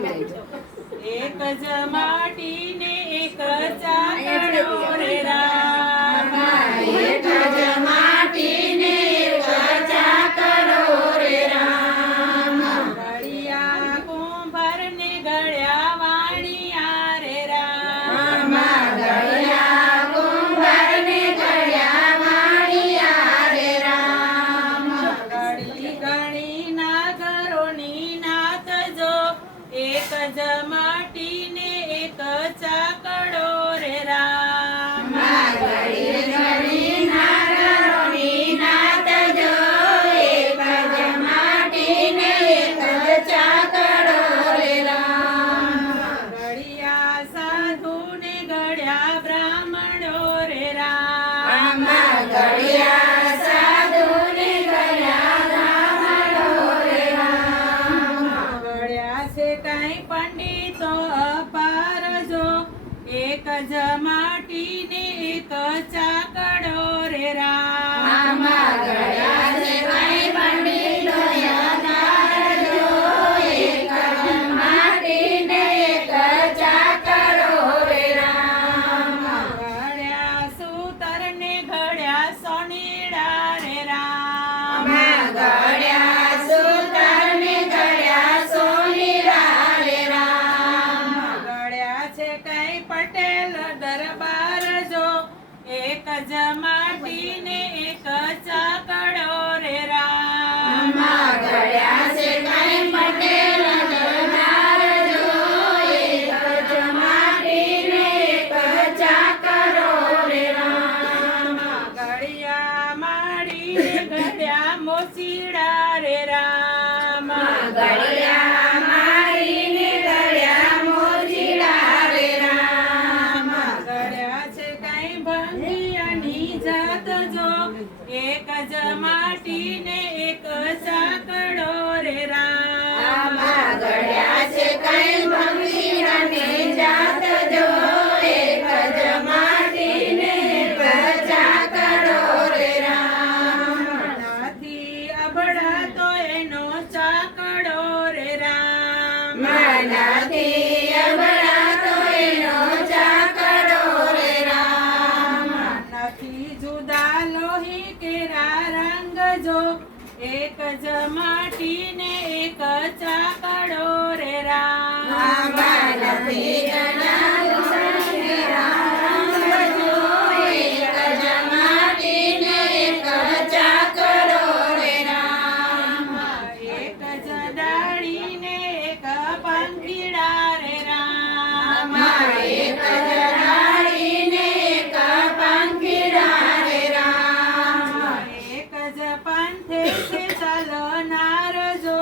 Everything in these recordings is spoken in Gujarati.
એક જ માટી ને એક ચાકડો રે રામ, એક જ માટી ને એક ચાકડો રે રામ, ઘડિયા કુંભાર ને ઘડ્યા વાણિયા રે રામ, ઘડિયા કુંભાર ને ઘડિયા વાણિયા રે રામ, ઘડી ઘણી નાગરોની નાત જો એક જ માટી ને એક ચાકડો રે રામ, ઘડી ઘડી નાગરોની નાત જો એક જ માટી ને એક ચાકડો રે રામ, ઘડિયા સાધુ ને ઘડ્યા બ્રાહ્મણો રે રામ, ઘડિયા સાધુ ને ઘડિયા બ્રાહ્મણો રે રામ, ઘડ્યા છે કઈ પંડિતો અપાર જો એક જ માટી ને એક ચાકડો રે રામ, ઘડિયા છે કઈ પંડિતો અપાર જો એક જ માટી ને એક ચાકડો રે રામ, ઘડ્યા સૂતર ને ઘડ્યા સોનીડા રે રામ, ઘડિયા સૂતર ને ઘડિયા સોનીડા રે રામ, ઘડ્યા છે કઈ પટેલ દરબાર જો એક જ માટી ને એક ચાકડો રે રામ, ઘડિયા છે કઈ પટેલ દરબાર જો એક જ માટી ને એક ચાકડો રે રામ, ઘડિયા માડી ને ઘડ્યા મોચીડા રે રામ, ઘડિયા મારીને ઘડિયા મોજીડા રે રામ, ઘડ્યા છે કઈ ભંગિયાની જાત જો એક જ માટી ને એક ચાકડો રે રામ, ઘડિયા છે કઈ ભંગીરાની જાત જો એક જ માટી ને એક ચાકડો રે રામ, નાથી અબડા તો એનો ચાકડો રે રામ, મનાથી અબળા તો એનો ચાકડો રે રામ, નથી જુદા લોહી કેરા રંગ જો એક જ માટી ને એક ચાકડો રે રામ, નથી એક જ માટી ને એક ચાકડો રે રામ, એક જ ડાળી ને એક પંખીડા રે રામ, એક જ ડાળી ને એક પંખીડા રે રામ, એક જ પંથે છે ચાલનાર જો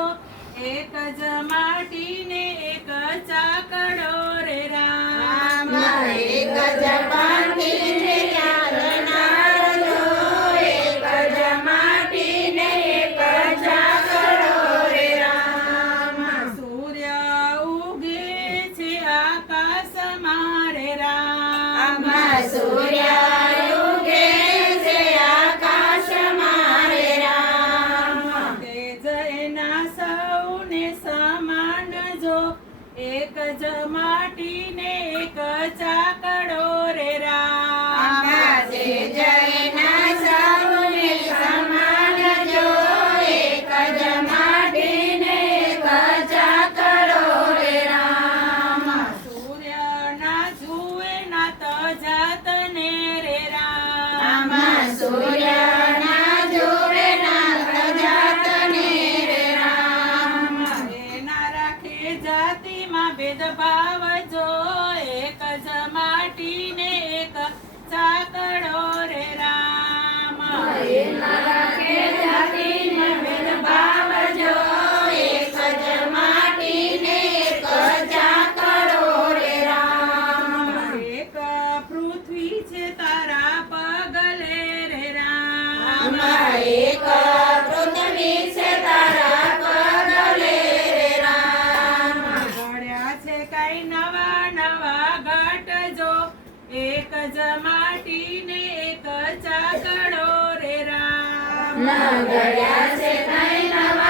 એક જ માટી ને એક ચાકડો રે રામ, એક જ પંખી ને ચાલનાર જો એક જ માટી ને એક ચાકડો રે રામ, સૂર્ય ઉગે છે આકાશમાં રે રામ, સૂર્ય ઉગે છે આકાશમાં રે રામ, તેજ એના સૌને સમાન જો એક જ માટી ને એક ચાકડો રે રામ, જયના સૌને સમાન જો એક જ માટી ને એક ચાકડો રે રામ, સૂર્ય ના જુએ ના તો જાતને રે રામ, સૂર્ય ના જોવે ના પ્રજાતને રે રામ, એના રાખે જાતિમાં ભેદભાવ જો એક જ માટી ને એક ચાકડો રે રામ, રાખે જાતિમાં ભેદભાવ જો એક જ માટી ને એક ચાકડો રે રામ, એક પૃથ્વી છે તારા પગલે રે રામ, એક પૃથ્વી છે તારા પગલે રે રામ, ઘડ્યા છે કઈ નવા નવા ઘાટ જો એક જ માટી ને એક ચાકડો રે રામ, ઘડ્યા છે કઈ નવા